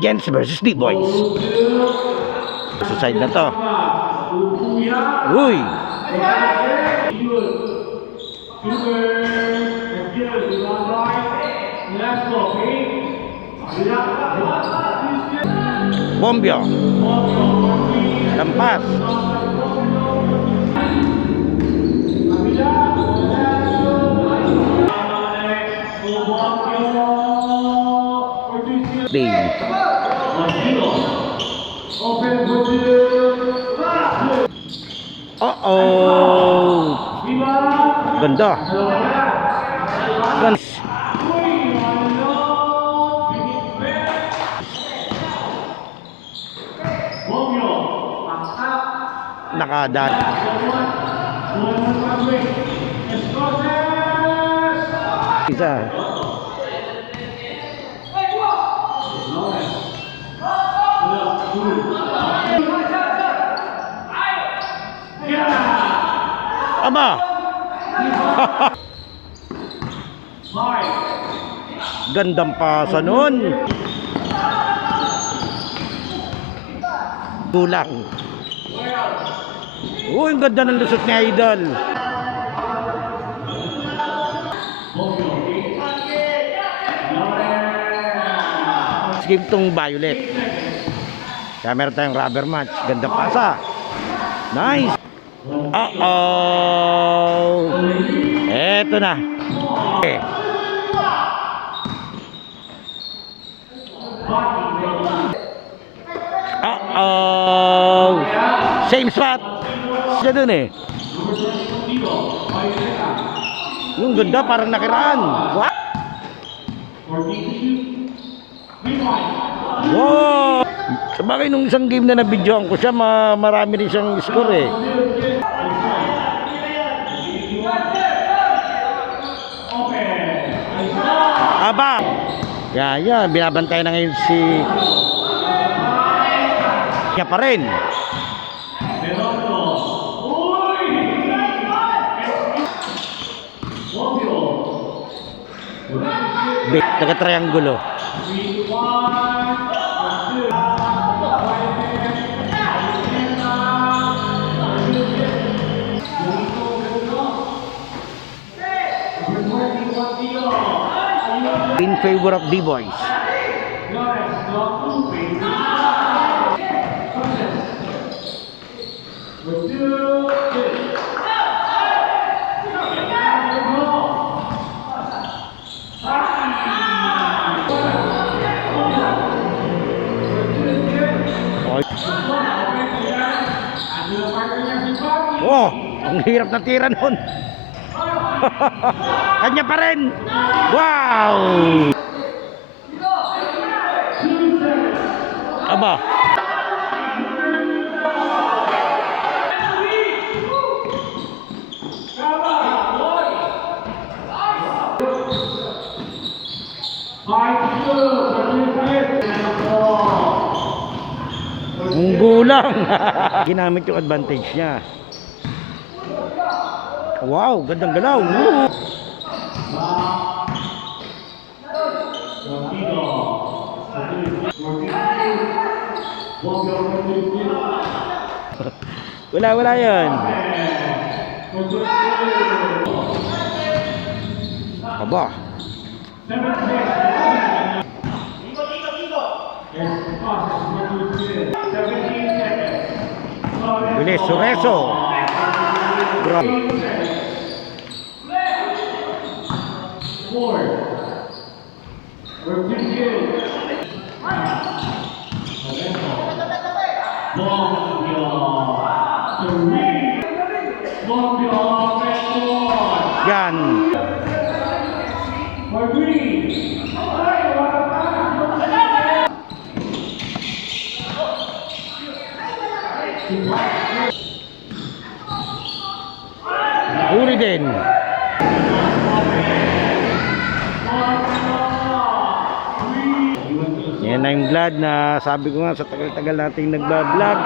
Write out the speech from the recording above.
Legends versus D-Boys. Sa side na to. Uy! Bombio. Lampas. Ding. Uh-oh. Ganda. Ganda. Nakadan. Isa. Aba. Gandang pasa nun. Kulang. Uy, ang ganda ng lusot ni Idol. Skip tong Violet. Kaya meron tayong rubber match. Ganda pasa. Nice. Uh-oh. Eto na. Okay. Uh-oh. Same spot. Siya dun eh. Yung ganda parang nakiraan. What? Wow. Sabagay nung isang game na nabidyoan ko siya, marami rin siyang score eh. Aba. Yan, binabantay na ngayon si niya pa rin. Taga-triangulo. In favor of D-Boys. Oh, ang hirap na tira nun. Kanya pa rin. Wow. Aba. Gulang. Ginamit yung advantage niya. Wow, gandang galaw. Wala yan. Aba. Bilis, Sureso. Bro. Yan. Uri din. Yan na yung glad na sabi ko nga sa tagal-tagal nating nagbablog.